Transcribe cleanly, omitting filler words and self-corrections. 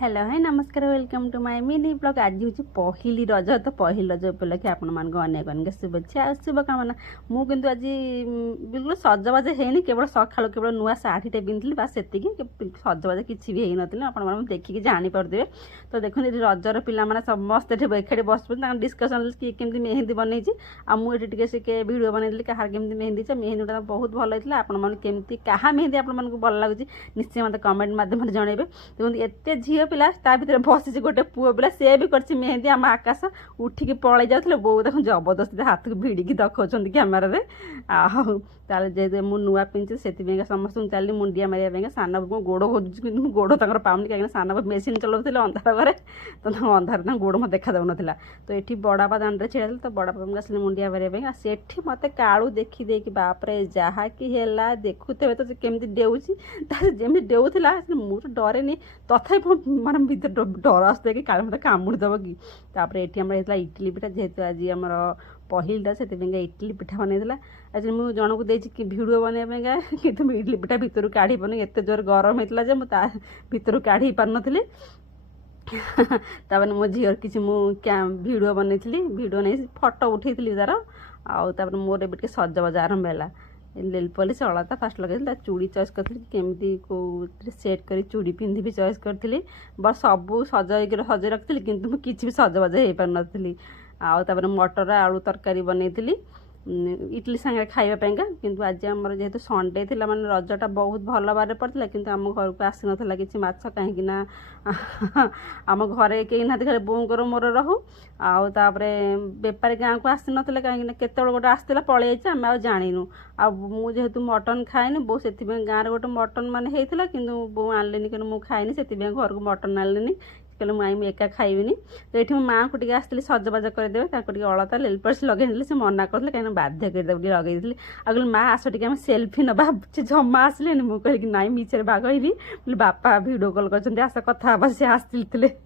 Hello है नमस्कार welcome to my mini blog. आज हूँ पहली रज तो पहली रज उपलक्षे आपण मान अनेक अनेक शुभेच्छा और शुभकामना। मु किंतु आज बिल्कुल सजबाज है केवल सका केवल नुआ शाढ़ीटे पिंधि बास से सजबाज किसी भी होना आप देखिए जानीपे। तो देखो ये रजर पिला समस्त एकाठी बस डिस्कसन किए केमी मेहंदी बनई मुझे से भिडियो बनई कहार केमी मेहंदी मेहंदी बहुत भल होता आपमती क्या मेहंदी आपको भल लगुच निश्चय मत कमेंट मध्यम जनइबे। देखो एत झील पिला ता भीतर बसी गोटे पुओ पिला सी भी कर मेहंदी आम आकाश उठिकी पलि जाते बो देख जबरदस्ती हाथ को भिड़िकी देखा क्यमेर जेहतु मुझे नुआ पिंधि से समस्त चली मुंडिया मारे सान बो गोड़ खोजुँ गोड़ तक पाऊनी कहीं सान बो मेसीन चलाते अंधार घरे तो अंधार गोड़ मत देखा जाऊन तो ये बड़ापा दाण्ड छिड़ा तो बड़ापा आसिले मुंडिया मारे से मत कालू देखी बापरे जहाँ कि है देखुवे तो केमी डेऊँगी जमी डेऊला मुझे डरे तथा माने भीतर डर आसता कि काले मत कामुड़ीदेव कि ये इडली पिठा जेहेतु आज आम पहलटा से इडली पिठा बनईला आज मुझे जन को कि भिडियो बनवाई कि इडली पिठा भितर काढ़ी पानी एत जोर गरम होता मुझे भितर काढ़ी पार नी तापर मो झीर किसी भिडियो बनई भिडियो नहीं फटो उठे तार आउे मोर ए सजबाज आरंभ है नेल पॉलिश अलता फास्ट लगे चूड़ी चॉइस करी केमी कौ सेट कर चूड़ी पिंधि भी चॉइस करी बस सबू सजाई सजाई रखी कि किसी भी सजबाज हो पार नी आउे मटर आलू तरकारी बनई इडली सांगे खावापाईका किंतु आज आम जेहेतु संडे थी माने रजटा बहुत भल बारे पड़ता कि आम घर को आसी नाला कि कहीं आम घरे कहीं ना घर बोर मोर रहू आउे बेपारी गाँव को आसी नाला कहीं केत गोटे आसला पलि जाइए आम जानू जेहेतु मटन खाएनि बो से गाँव गोटे मटन मान होता कि बो आनलेनि कि मुझे खाएनि से घर को मटन आनलेनि कहले मुझे एका खाइबिनी तो ये माँ को आसती सजबाज करदे अलता नेल पॉलिश लगे से मना करते कहीं बाध्य कर लगे आगे माँ आस टे सेल्फी नवा जमा आसले मुझे कहली ना मिचर भाग बापा भिडियो कॉल कर आस कथा से आसते